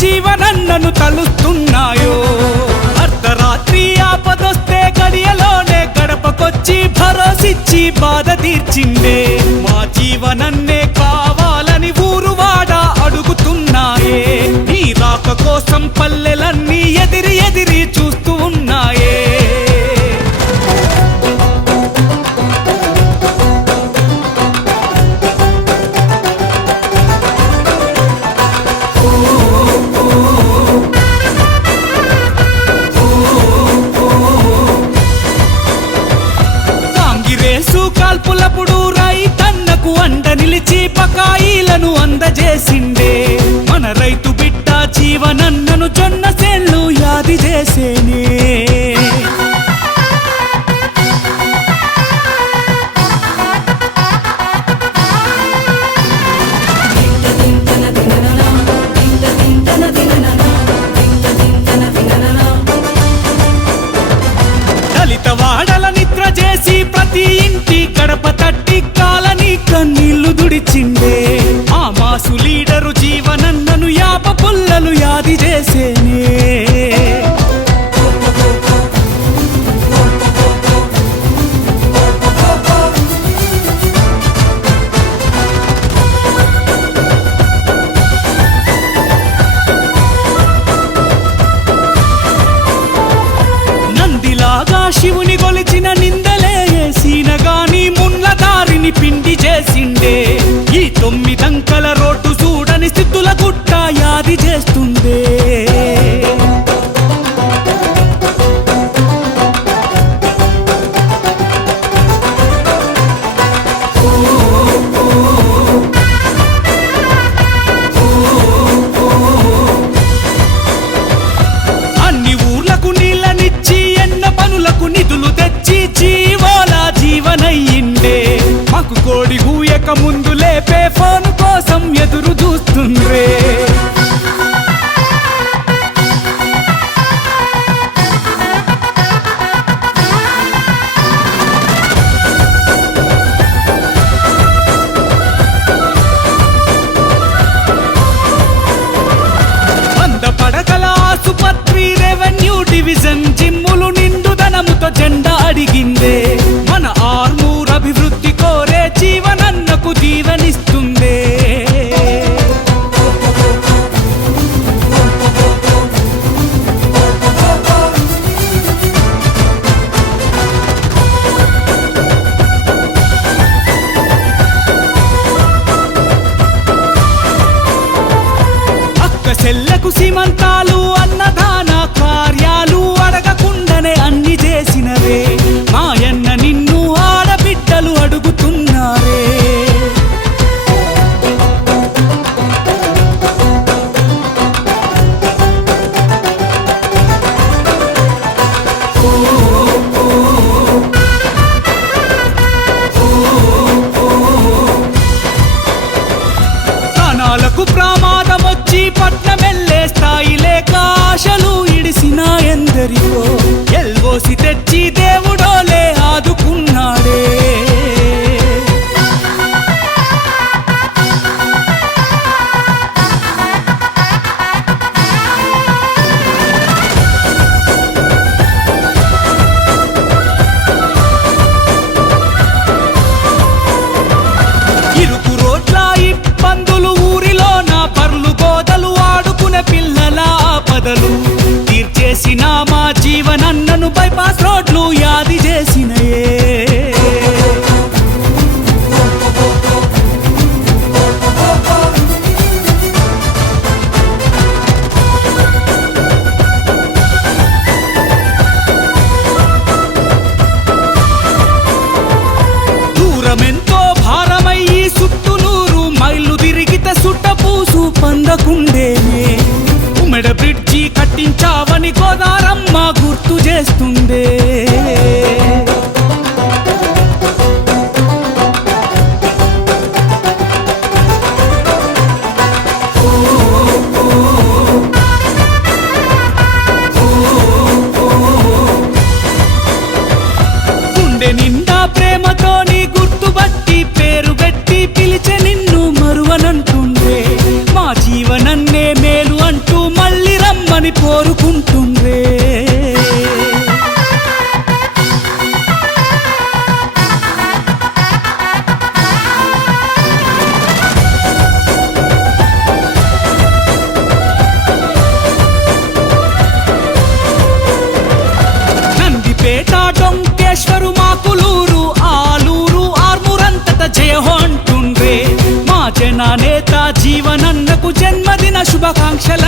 జీవనన్నను తలుస్తున్నాయో. అర్ధరాత్రి ఆపదొస్తే గడియలోనే గడపకొచ్చి భరోసిచ్చి బాధ తీర్చిందే. మా జీవనన్నే కావాలని ఊరువాడ అడుగుతున్నాయే. నీ రాక కోసం పల్లెలన్నీ ఎదిరి ఎదిరి చూస్తూ ఉన్నాయే. కాల్పులప్పుడు రైతన్నకు అండ నిలిచి బకాయిలను అందజేసిండే. మన రైతు బిడ్డ జీవనన్నను జొన్న సేన్లు యాది చేసేనే. దళిత వాడల నిద్ర చేసి ప్రతి ఇంటి గడప తట్టి కాలని కన్నీళ్లు దుడిచిండే. ఆ మాసు లీడరు జీవనన్నను యాప పుల్లలు యాది చేసేనే. నందిలాగా శివుని గొలిచిన నిందలే సీనగాని మున్ల దారిని పిండి చేసిండే. ఈ 9 అంకల రోడ్డు చూడని స్థితుల గుట్ట యాది చేస్తుందే. అన్ని ఊర్లకు నీళ్ళనిచ్చి ఎన్న పనులకు నిధులు తెచ్చి జీవోల జీవనయ్యిండే. మాకు కోడి గూయక ముందు లేపే ఫోన్ కోసం ఎదురు చూస్తుండ్రే. పడకల ఆసుపత్రి రెవెన్యూ డివిజన్ జిమ్ములు నిండుదనముతో జెండా అడిగిందే. మన ఆర్మూర్ అభివృద్ధి కోరే జీవనన్నకు జీవనిస్తుందే. చెల్లకు సీమంతాలు అన్నదాన కార్యాలు అడగకుండానే అన్ని చేసినవే. మాయన్న నిన్ను ఆడబిడ్డలు అడుగుతున్నారే. ప్రాణాలకు ప్రమాదమొచ్చి పట్నమెల్లే స్థాయి లేక ఆశలు ఇడిసిన ఎందరికో ఎల్వోసి తెచ్చి దేవుడోలే ఆదుకున్నాడే. ఇరుకు రోడ్ల ఇబ్బందులు ఊరిలో నా పర్లు గోదలు ఆడుకునే పిల్లల ఆపదలు తీర్చేసిన మా జీవనన్నను బైపాస్ రోడ్లు యాది చేసినయే. దూరమెంతో భారమయ్యి సుట్టునూరు మైళ్ళు తిరిగితే సుట్టపూసు పందకుండేనే. ఉమెడ బ్రిడ్జి కట్టించావని గోదారమ్మ గుర్తు చేస్తుందే. గుండె నిండా ప్రేమతో నీ గుర్తుబట్టి పేరు పెట్టి పిలిచే నిన్ను మరువనంటుండే. మా జీవనన్నే మేలు అంటూ కోరుకుంటుండ్రే నందిపేట డొంకేశ్వరు మాకులూరు ఆలూరు ఆర్మూరంతట జయహో అంటుండ్రే మా జన నేత జీవనన్నకు జన్మదిన శుభాకాంక్షలు